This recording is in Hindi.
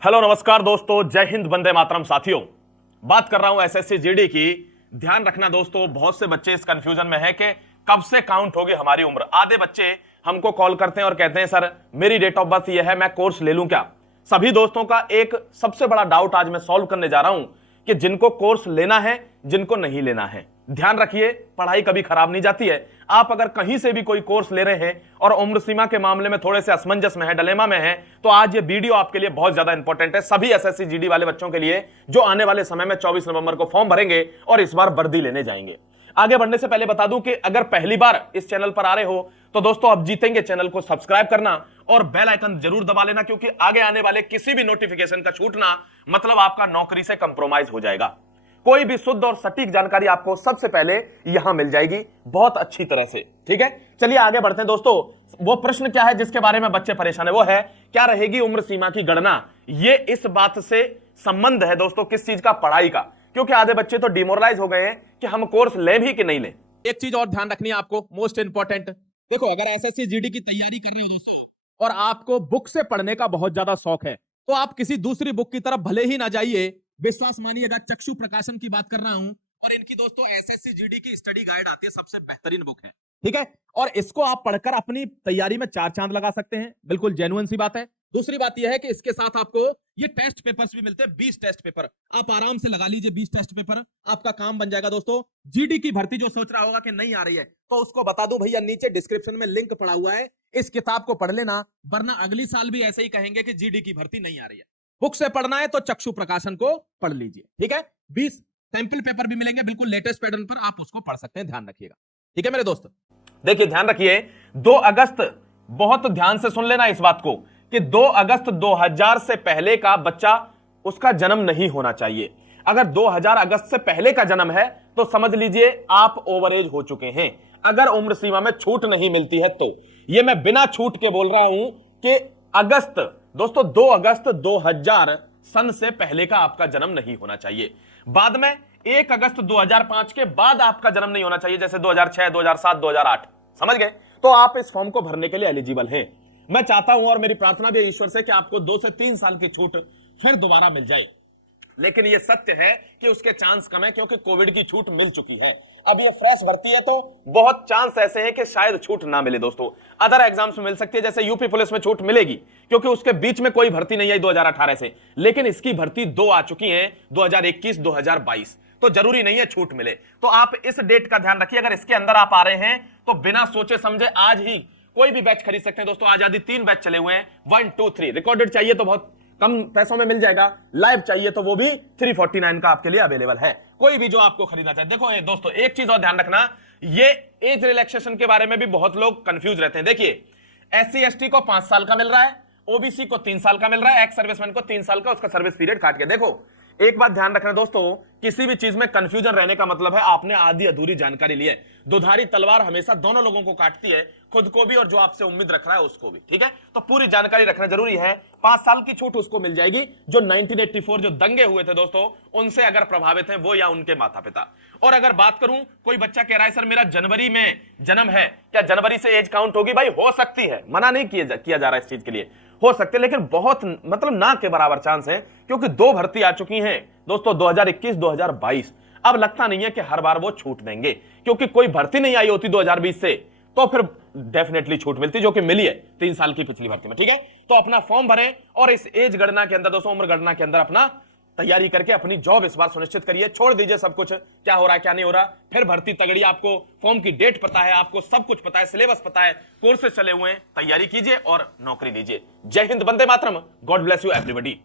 हेलो नमस्कार दोस्तों, जय हिंद, वंदे मातरम। साथियों, बात कर रहा हूं एसएससी जीडी की। ध्यान रखना दोस्तों, बहुत से बच्चे इस कंफ्यूजन में है कि कब से काउंट होगी हमारी उम्र। आधे बच्चे हमको कॉल करते हैं और कहते हैं सर मेरी डेट ऑफ बर्थ ये है, मैं कोर्स ले लूं क्या। सभी दोस्तों का एक सबसे बड़ा डाउट आज मैं सॉल्व करने जा रहा हूं कि जिनको कोर्स लेना है, जिनको नहीं लेना है। ध्यान रखिए, पढ़ाई कभी खराब नहीं जाती है। आप अगर कहीं से भी कोई कोर्स ले रहे हैं और उम्र सीमा के मामले में थोड़े से असमंजस में है, डिलेमा में है, तो आज ये वीडियो आपके लिए बहुत ज्यादा इंपॉर्टेंट है। सभी एसएससी जीडी वाले बच्चों के लिए जो आने वाले समय में 24 नवंबर को फॉर्म भरेंगे और इस बार वर्दी लेने जाएंगे। आगे बढ़ने से पहले बता दूं कि अगर पहली बार इस चैनल पर आ रहे हो तो दोस्तों अब जीतेंगे चैनल को सब्सक्राइब करना और बेल आइकन जरूर दबा लेना, क्योंकि आगे आने वाले किसी भी नोटिफिकेशन का छूटना मतलब आपका नौकरी से कंप्रोमाइज हो जाएगा। कोई भी शुद्ध और सटीक जानकारी आपको सबसे पहले यहां मिल जाएगी, बहुत अच्छी तरह से। ठीक है, चलिए आगे बढ़ते हैं दोस्तों। वो प्रश्न क्या है जिसके बारे में बच्चे परेशान है, वो है क्या रहेगी उम्र सीमा की गणना। ये इस बात से संबंध है दोस्तों, किस चीज का, पढ़ाई का। क्योंकि आधे बच्चे तो डिमोरलाइज हो गए हैं कि हम कोर्स ले भी कि नहीं ले। एक चीज और ध्यान रखनी है आपको, मोस्ट इंपॉर्टेंट। देखो, अगर एसएससी जीडी की तैयारी कर रहे हो दोस्तों और आपको बुक से पढ़ने का बहुत ज्यादा शौक है, तो आप किसी दूसरी बुक की तरफ भले ही ना जाइए। विश्वास मानिएगा, चक्षु प्रकाशन की बात कर रहा हूं और इनकी दोस्तों एसएससी जीडी की स्टडी गाइड आती है, सबसे बेहतरीन बुक है। ठीक है, और इसको आप पढ़कर अपनी तैयारी में 4 चांद लगा सकते हैं, बिल्कुल जेन्युइन सी बात है। दूसरी बात यह है कि इसके साथ आपको ये टेस्ट पेपर्स भी मिलते हैं, 20 टेस्ट पेपर। आप आराम से लगा लीजिए 20 टेस्ट पेपर, आपका काम बन जाएगा दोस्तों। जीडी की भर्ती जो सोच रहा होगा कि नहीं आ रही है, तो उसको बता दूं भैया, नीचे डिस्क्रिप्शन में लिंक पड़ा हुआ है, इस किताब को पढ़ लेना, वरना अगली साल भी ऐसे ही कहेंगे कि जीडी की भर्ती नहीं आ रही है। बुक से पढ़ना है तो चक्षु प्रकाशन को पढ़ लीजिए। ठीक है, 20 सैंपल पेपर भी मिलेंगे, बिल्कुल लेटेस्ट पैटर्न पर, आप उसको पढ़ सकते हैं। ध्यान रखिएगा, ठीक है मेरे दोस्त। देखिए ध्यान रखिए, 2 अगस्त, बहुत ध्यान से सुन लेना इस बात को, कि 2 अगस्त 2000 से पहले का बच्चा, उसका जन्म नहीं होना चाहिए। अगर 2000 अगस्त से पहले का जन्म है तो समझ लीजिए आप ओवरेज हो चुके हैं, अगर उम्र सीमा में छूट नहीं मिलती है तो। यह मैं बिना छूट के बोल रहा हूं कि अगस्त, दोस्तों 2 अगस्त 2000 सन से पहले का आपका जन्म नहीं होना चाहिए। बाद में 1 अगस्त 2005 के बाद आपका जन्म नहीं होना चाहिए, जैसे 2006, 2007, 2008। समझ गए? तो आप इस फॉर्म को भरने के लिए एलिजिबल हैं। मैं चाहता हूं और मेरी प्रार्थना भी है ईश्वर से कि आपको 2 से 3 साल की छूट फिर दोबारा मिल जाए। लेकिन यह सत्य है कि उसके चांस कम है, क्योंकि कोविड की छूट मिल चुकी है। अब ये फ्रेश भर्ती है तो बहुत चांस ऐसे हैं कि शायद छूट ना मिले दोस्तों। अदर एग्जाम्स में मिल सकती है, जैसे यूपी पुलिस में छूट मिलेगी, क्योंकि उसके बीच में कोई भर्ती नहीं आई 2018 से। लेकिन इसकी भर्ती 2 आ चुकी है, 2021, 2022, तो जरूरी नहीं है छूट मिले। तो आप इस डेट का ध्यान रखिए, अगर इसके अंदर आप आ रहे हैं तो बिना सोचे समझे आज ही कोई भी बैच खरीद सकते हैं दोस्तों। आजादी 3 बैच चले हुए हैं, 1, 2, 3। रिकॉर्डेड चाहिए तो बहुत कम पैसों में मिल जाएगा, लाइव चाहिए तो वो भी 349 का आपके लिए अवेलेबल है। कोई भी जो आपको खरीदना चाहे। देखो ये दोस्तों, एक चीज और ध्यान रखना, ये एज रिलैक्सेशन के बारे में भी बहुत लोग कंफ्यूज रहते हैं। देखिए, SC ST को 5 साल का मिल रहा है, OBC को 3 साल का मिल रहा है, एक्स सर्विसमैन को 3 साल का, उसका सर्विस पीरियड काट के। देखो एक बात ध्यान रखना दोस्तों, किसी भी चीज में कंफ्यूजन रहने का मतलब है आपने आधी अधूरी जानकारी ली है। दुधारी तलवार हमेशा दोनों लोगों को काटती है, खुद को भी और जो आपसे उम्मीद रख रहा है उसको भी। ठीक है, तो पूरी जानकारी रखना जरूरी है। 5 साल की छूट उसको मिल जाएगी जो 1984 जो दंगे हुए थे दोस्तों, उनसे अगर प्रभावित हैं वो या उनके माता पिता। और अगर बात करूं, कोई बच्चा कह रहा है सर मेरा जनवरी में जन्म है, क्या जनवरी से एज काउंट होगी? भाई हो सकती है, मना नहीं किया जा रहा है इस चीज के लिए, हो सकते हैं, लेकिन बहुत मतलब ना के बराबर चांस है, क्योंकि 2 भर्ती आ चुकी हैं दोस्तों, 2021, 2022। अब लगता नहीं है कि हर बार वो छूट देंगे, क्योंकि कोई भर्ती नहीं आई होती 2020 से तो फिर डेफिनेटली छूट मिलती, जो कि मिली है 3 साल की पिछली भर्ती में। ठीक है, तो अपना फॉर्म भरें और इस एज गणना के अंदर दोस्तों, उम्र गणना के अंदर अपना तैयारी करके अपनी जॉब इस बार सुनिश्चित करिए। छोड़ दीजिए सब कुछ, क्या हो रहा है क्या नहीं हो रहा, फिर भर्ती तगड़ी। आपको फॉर्म की डेट पता है, आपको सब कुछ पता है, सिलेबस पता है, कोर्सेज चले हुए हैं, तैयारी कीजिए और नौकरी लीजिए। जय Hind, Vande Mataram, God bless you everybody.